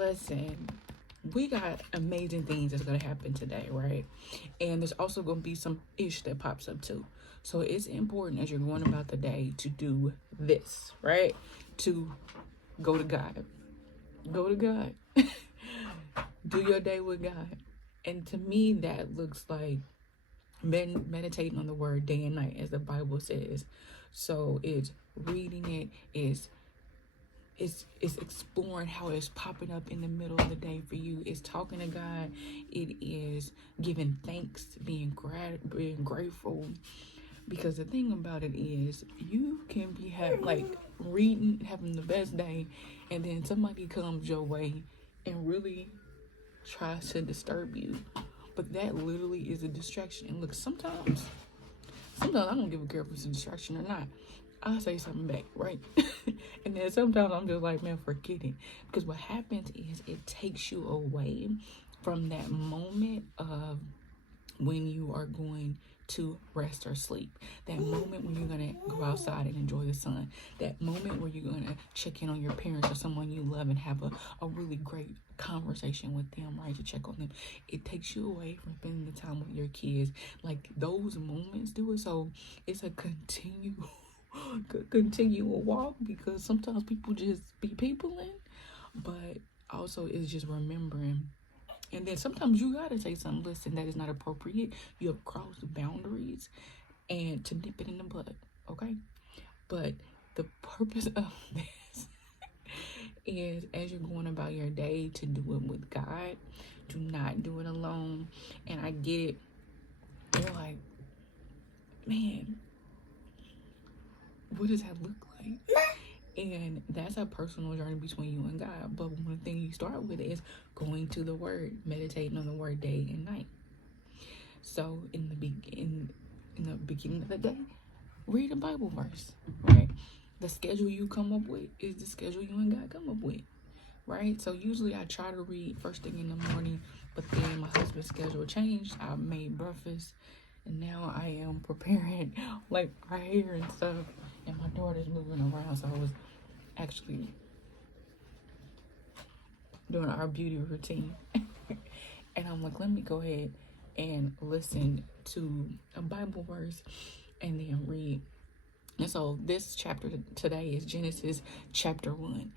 Listen, we got amazing things that's gonna happen today, right? And there's also gonna be some ish that pops up too. So it's important as you're going about the day to do this, right? To go to God. Go to God. Do your day with God. And to me, that looks like meditating on the word day and night, as the Bible says. So it's reading it, it's exploring how it's popping up in the middle of the day for you. It's talking to God. It is giving thanks, being grateful. Because the thing about it is, you can be like reading, having the best day, and then somebody comes your way and really tries to disturb you. But that literally is a distraction. And look, sometimes I don't give a care if it's a distraction or not. I'll say something back, right? And then sometimes I'm just like, man, forget it. Because what happens is it takes you away from that moment of when you are going to rest or sleep. That moment when you're going to go outside and enjoy the sun. That moment where you're going to check in on your parents or someone you love and have a really great conversation with them, right? To check on them. It takes you away from spending the time with your kids. Like, those moments do it. So it's a continual walk, because sometimes people just be peopling, but also it's just remembering. And then sometimes you gotta say something, listen, that is not appropriate. You have crossed the boundaries, and to nip it in the bud, okay? But the purpose of this is, as you're going about your day, to do it with God. Do not do it alone. And I get it. You're like, man, what does that look like? And that's a personal journey between you and God. But one thing you start with is going to the Word, meditating on the Word day and night. So in the beginning of the day, read a Bible verse, right? The schedule you come up with is the schedule you and God come up with, right? So usually I try to read first thing in the morning, but then my husband's schedule changed. I made breakfast, and now I am preparing like our hair and stuff, and my daughter's moving around, so I was actually doing our beauty routine. And I'm like, let me go ahead and listen to a Bible verse and then read. And so this chapter today is Genesis chapter 1.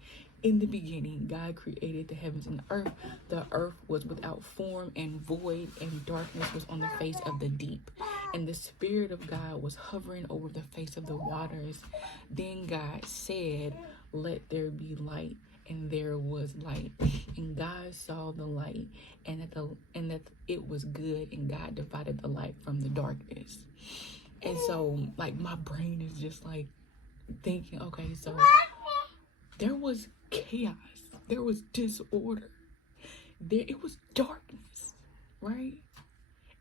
In the beginning, God created the heavens and the earth. The earth was without form and void, and darkness was on the face of the deep. And the Spirit of God was hovering over the face of the waters. Then God said, let there be light. And there was light. And God saw the light, and that it was good, and God divided the light from the darkness. And so, like, my brain is just like thinking, okay, so there was chaos, there was disorder, it was darkness, right?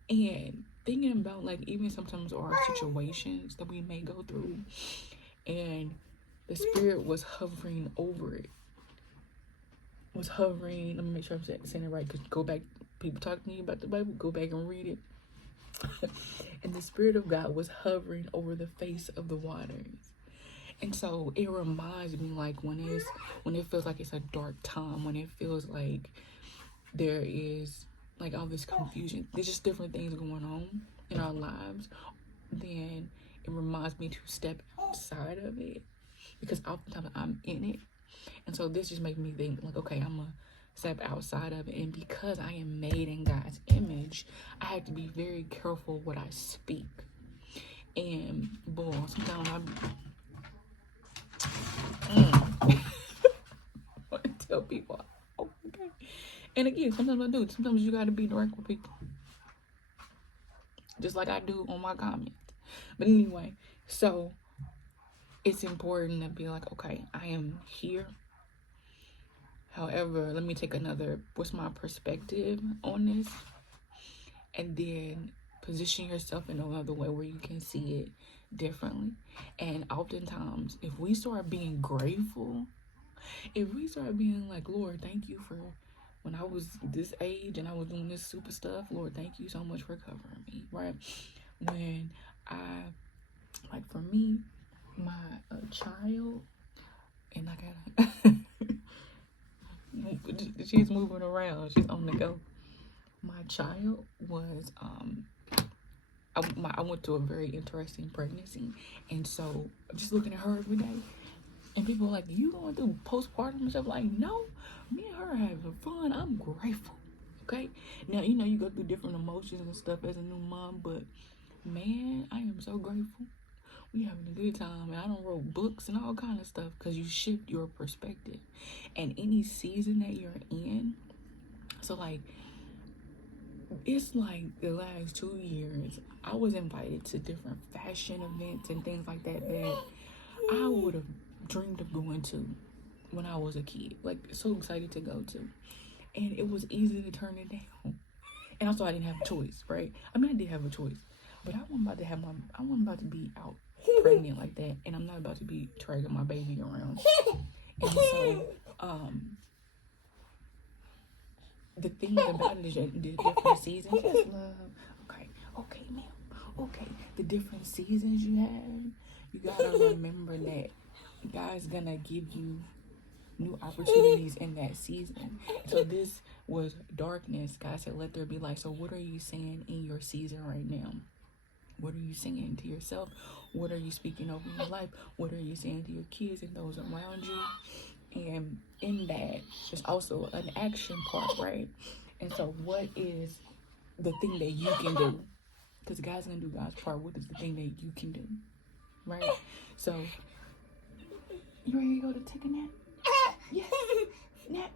And thinking about, like, even sometimes our situations that we may go through, and the Spirit was hovering over it. Was hovering. Let me make sure I'm saying it right, because go back, people talking to you about the Bible, go back and read it. And the Spirit of God was hovering over the face of the waters. And so it reminds me, like, when it feels like it's a dark time, when it feels like there is like all this confusion, there's just different things going on in our lives, then it reminds me to step outside of it, because oftentimes I'm in it. And so this just makes me think, like, okay, I'm gonna step outside of it. And because I am made in God's image, I have to be very careful what I speak. And boy, sometimes I tell people, oh, okay. And again, sometimes I do. Sometimes you gotta be direct with people, just like I do on my comments. But anyway, so it's important to be like, okay, I am here. However, let me take what's my perspective on this? And then position yourself in another way where you can see it differently. And oftentimes, if we start being grateful, if we start being like, Lord, thank you for when I was this age and I was doing this super stuff, Lord, thank you so much for covering me, right? When like for me, my child, and I gotta She's moving around. She's on the go. My child was I went through a very interesting pregnancy, and so I'm just looking at her every day, and people are like, "You going through postpartum and stuff?" Like, no, me and her having fun. I'm grateful. Okay, now you go through different emotions and stuff as a new mom, but man, I am so grateful. We having a good time, and I don't wrote books and all kind of stuff because you shift your perspective, and any season that you're in. So like, it's like the last 2 years, I was invited to different fashion events and things like that that I would have dreamed of going to when I was a kid. Like, so excited to go to. And it was easy to turn it down. And also, I didn't have a choice, right? I mean, I did have a choice, but I wasn't about to be out pregnant like that, and I'm not about to be dragging my baby around. And so, the thing about it is the different seasons. Yes, love. Okay, ma'am. Okay, the different seasons you have, you gotta remember that God's gonna give you new opportunities in that season. So this was darkness. God said, let there be light. So what are you saying in your season right now? What are you saying to yourself? What are you speaking over your life? What are you saying to your kids and those around you? And in that, there's also an action part, right? And so what is the thing that you can do? Because God's going to do God's part. What is the thing that you can do? Right? So, you ready to go to take a nap? Yes. Nap.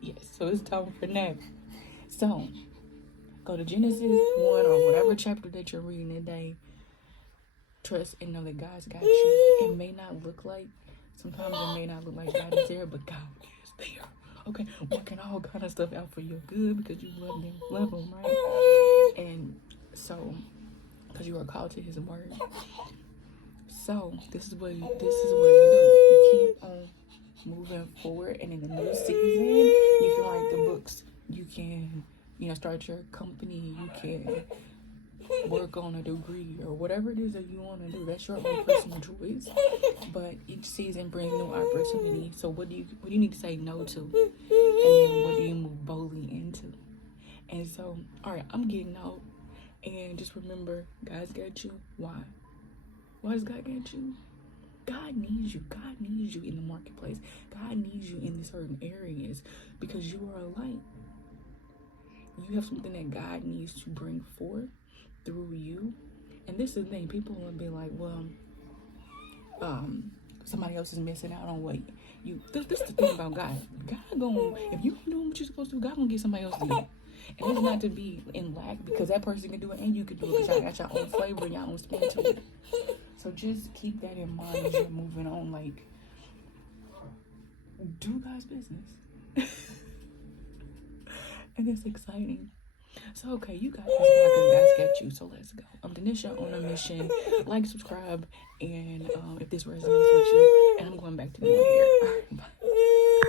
Yes, so it's time for nap. So, go to Genesis 1 or whatever chapter that you're reading today. Trust and know that God's got you. It may not look like, sometimes it may not look like God is there, but God is there. Okay, working all kind of stuff out for your good because you love him, right? And so, because you are called to his word. So this is what you do. You keep on moving forward, and in the new season, you can write the books. You can, start your company. You can work on a degree or whatever it is that you want to do. That's your own personal choice. But each season brings new opportunity. So what do you need to say no to? And then what do you move boldly into? And so, all right, I'm getting out. And just remember, God's got you. Why? Why does God get you? God needs you. God needs you in the marketplace. God needs you in certain areas because you are a light. You have something that God needs to bring forth through you. And this is the thing. People will be like, well, somebody else is missing out on what you... This is the thing about God. God gonna... If you ain't doing what you're supposed to do, God gonna get somebody else to do it. And it's not to be in lack because that person can do it and you can do it because y'all got your own flavor and y'all own spin to it. So just keep that in mind as you're moving on. Like, do God's business. And it's exciting. So, okay, you got this because God's got you. So let's go. I'm Denisha on a mission. Like, subscribe, and if this resonates with you, and I'm going back to doing my hair. Bye.